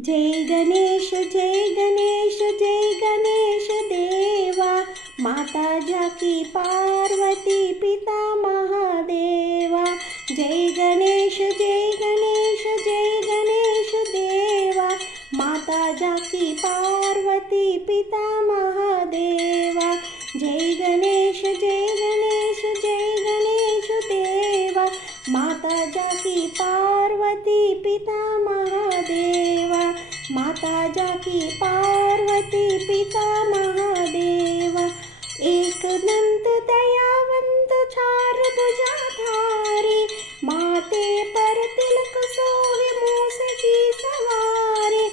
जय गणेश जय गणेश जय गणेश देवा, माता जाकी पार्वती पिता महादेवा। जय गणेश जय गणेश जय गणेश देवा, माता जाकी पार्वती पिता महादेवा। जय गणेश जय गणेश जय गणेश देवा, माता जाकी पार्वती पिता महादेवा। माता जाकी पार्वती पिता महादेवा। एक दंत दयावंत चार भुजाधारी, माते पर तिलक सोहे मूस की सवारी।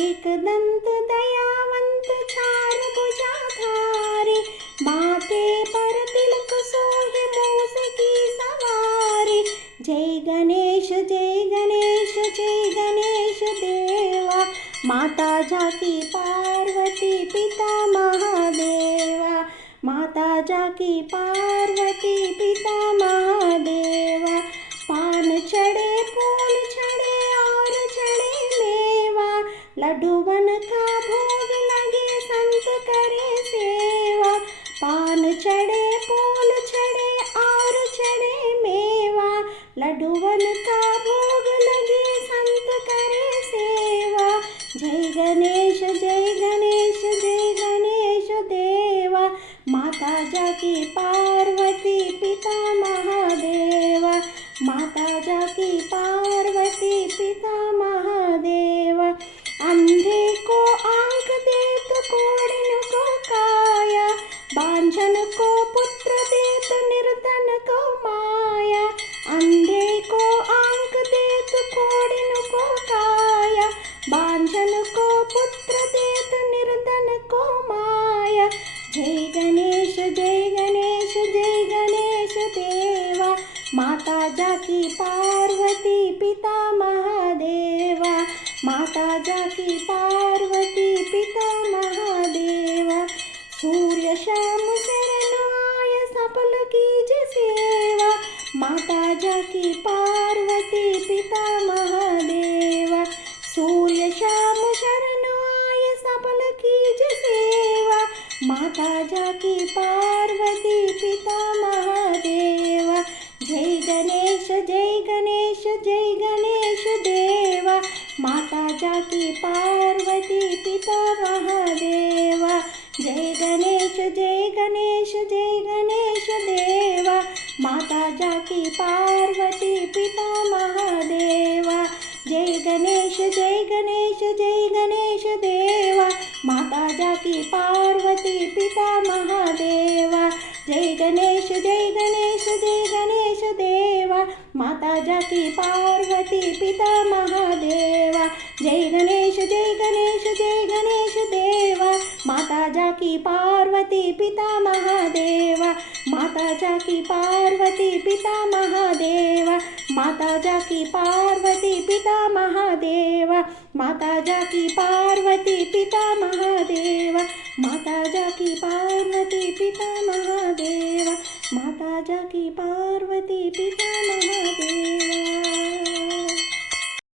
एक दंत दयावंत चार भुजाधारी, माते पर तिलक सोहे मूस की सवारी। जय गणेश जय गणेश जय गणेश देवा, माता जाकी पार्वती पिता महादेवा। माता जाकी पार्वती पिता महादेवा। पान चढ़े फूल चढ़े और चढ़े मेवा, लड्डूवन का भोग लगे संत करे सेवा। पान चढ़े फूल चढ़े और चढ़े मेवा, लड्डूवन का भोग लगे संत करे सेवा। जय गणेश जय गणेश जय गणेश देवा, माता जाकी पार्वती पिता महादेवा। माता जाकी पार्वती पिता महादेवा। अंधे को आंख देत कोढ़िन को काया, बांझन को पुत्र देत निर्धन को माया। अंधे को आंख देत कोढ़िन को काया, बांझन को पुत्र देत निर्धन को माया। जय गणेश जय गणेश जय गणेश देवा, माता जाकी पार्वती पिता महादेवा। माता जाकी पार्वती पिता महादेवा। सूर्य शाम शरण आय सफल कीज सेवा, माता जाकी पार्वती पिता महादेवा। सूर्य शाम शरण आय सफल कीज सेवा, माता जाकी पार्वती पिता महादेवा। जय गणेश जय गणेश जय गणेश देवा, माता जाकी पार्वती पिता महादेवा। जय गणेश जय गणेश जय गणेश देवा, माता जाकी पार्वती पिता महादेवा। जय गणेश जय गणेश जय गणेश देवा, माता जाकी पार्वती पिता महादेवा। जय गणेश जय गणेश जय गणेश देवा, माता जाकी पार्वती पिता महादेवा। जय गणेश जय गणेश जय गणेश देवा, माता जाकी पार्वती पिता महादेवा। माता जाकी पार्वती पिता महादेवा। माता जाकी पार्वती पिता महादेवा। माता जाकी पार्वती पिता महादेवा। माता जाकी पार्वती पिता महादेवा। माता जाकी पार्वती पिता महादेवा।